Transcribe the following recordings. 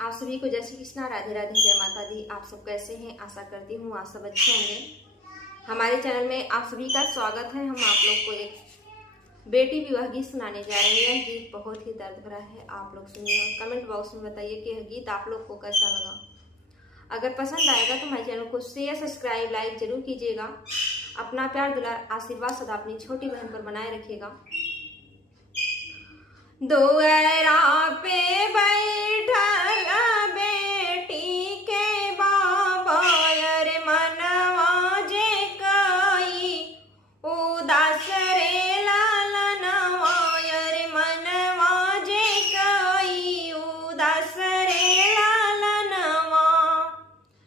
आप सभी को जय श्री कृष्णा, राधे राधे, जय माता दी। आप सब कैसे हैं? आशा करती हूँ आप सब अच्छे होंगे। हमारे चैनल में आप सभी का स्वागत है। हम आप लोग को एक बेटी विवाह गीत सुनाने जा रहे हैं। यह गीत बहुत ही दर्द भरा है। आप लोग सुनिए, कमेंट बॉक्स में बताइए कि यह गीत आप लोग को कैसा लगा। अगर पसंद आएगा तो हमारे चैनल को शेयर, सब्सक्राइब, लाइक जरूर कीजिएगा। अपना प्यार, दुलार, आशीर्वाद सदा अपनी छोटी बहन पर बनाए रखिएगा। दुअरा पे बैठल बेटी के बाबा, रे मनवा जे कई उदास रे लालनवा, रे मनवा जे कई उदास रे लालनवा।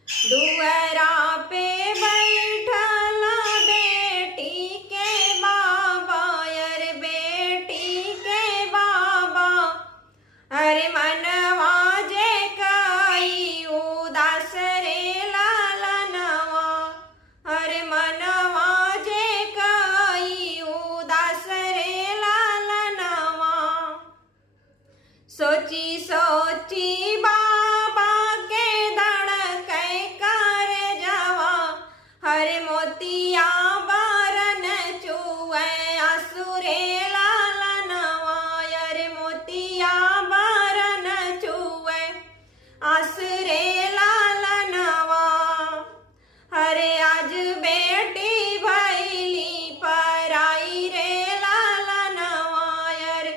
दुअरा पे बैठल बेटी के बाबा, रे बेटी के बाबा, अरे मनवा जे कई उदास रे लालनवा, अरे मनवा जे कई उदास रे लालनवा। सोची सोची बाबा के धड़कै कर जावा, हरे मोतिया बरन चुए आंसू रे लालनवा, अरे मोतिया बरन चुए आंसू रे लालनवा। हरे आज बेटी भैली पराई रे लालनवा, अरे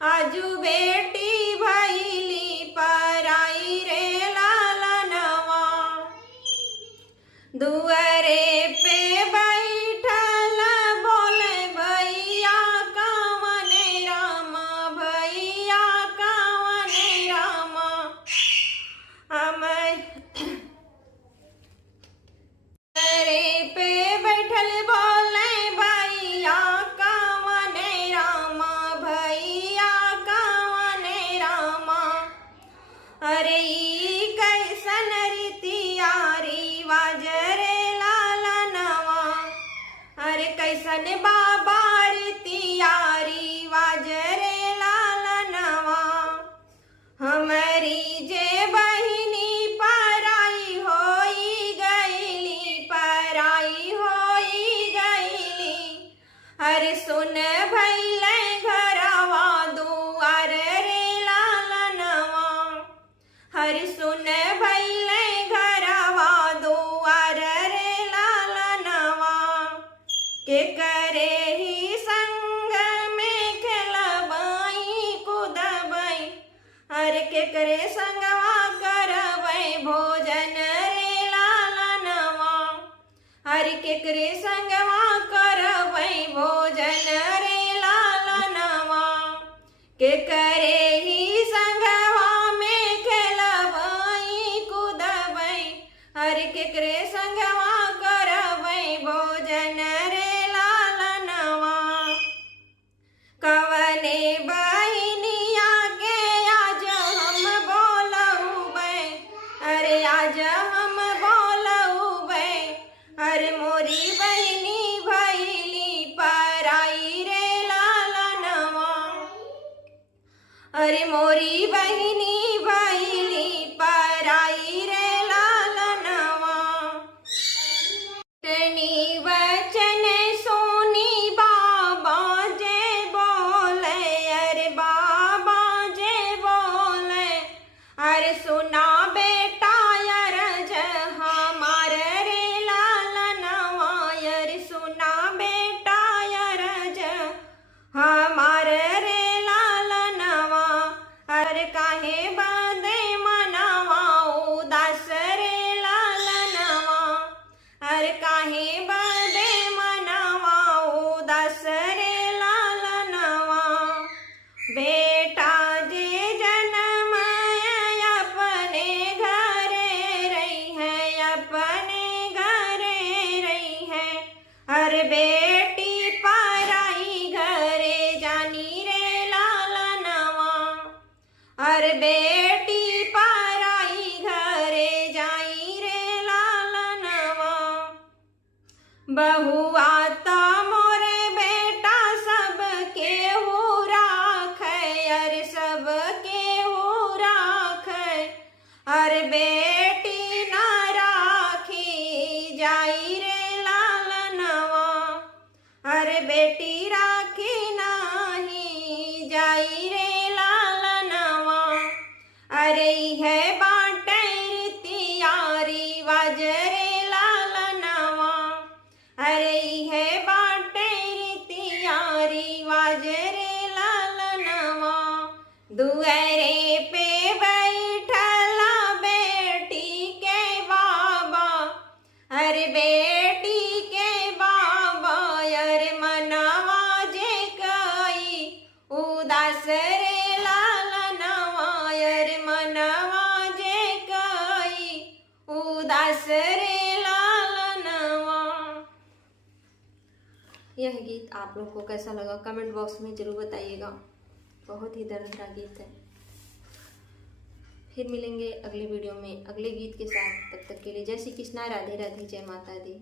आज बेटी भैली पराई रे लालनवा। दुअरे पे बैठल बोले भैया कवने रामा, भैया कवने रामा। दुअरे पे बैठल बोले भैया कवने रामा, भैया कवने रामा। अरे ई कैसन रीतिया रिवाज रे लालनवा, अरे कैसन बाबा रीतिया रिवाज रे लालनवा। हमारी जे बहिनी पराई होई गईली, पराई होई गईली। अरे सुन भैले घरवा दुआर रे लालनवा, हरि सुन भैले घरवा दुआर रे लालनवा। के करे ही संग में खेलबई कूदबई, हर के करे संगवा करबई भोजन रे लालनवा, हर के करे संगवा करबई भोजन रे लालनवा। के करे ही संगवा में खेलबई कूदबई, हर के करे संगवा करबई भोजन रे लालनवा। कवने बहिनिया के आज हम बोलउबै, अरे आज हम बोलउबै, अरे मोरी बहिनी भैली पराई रे लालनवा, अरे मोरी बहिनी भैली पराई रे लालनवा। तनी वचन सुनी बाबा जे बोले, अरे बाबा जे बोले, अरे सुना बेटा अरज हमार रे लालनवा, अरे सुना बेटा अरज हमार रे लालनवा। अरे काहे बदे मनवा उदास रे लालनवा, अरे काहे बदे मनवा उदास रे लालनवा। बेटा जे जन्म अरे बेटी ना राखी जाई रे लालनवा, अरे बेटी राखी नाही जाई रे लालनवा, अरे है बाटे रीतियारी वाजरे लालनवा, अरे है बाटे रीतियारी वाजरे लालनवा, दुआरे पे बैठला बेटी के बाबा, अरे बेटी के बाबा, अरे मनवा जे कई उदास रे लालनवा, अरे मनवा जे कई उदास रे लालनवा। यह गीत आप लोग को कैसा लगा कमेंट बॉक्स में जरूर बताइएगा। बहुत ही दर्द भरा गीत है। फिर मिलेंगे अगले वीडियो में अगले गीत के साथ। तब तक के लिए जय श्री कृष्णा, राधे राधे, जय माता दी।